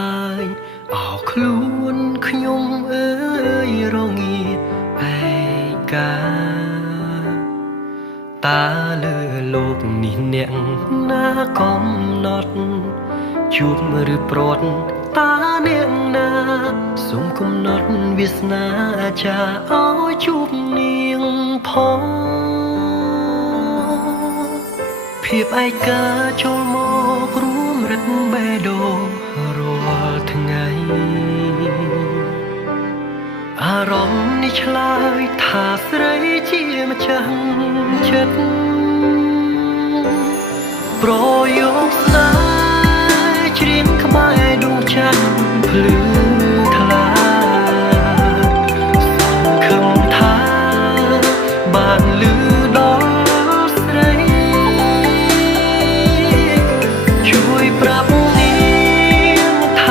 អោខ្លួនខ្ញុំអើយរងាឯកាតាលើលោកនេះអ្នកណាកំណត់ជួបឬប្រត់តាអ្នកណាសូមកំណត់វាសនាចាឲ្យជួបនាងផងភាពឯកាចូលមករួមរិតបេះដូងរាល់ថ្ងៃអារម្មណ៍នេះឆ្លើយថាស្រីជាម្ចាស់ចិត្តប្រយោគស្នេហ៍ច្រៀងក្បែរដួងច័ន្ទភ្លឺ